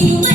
filho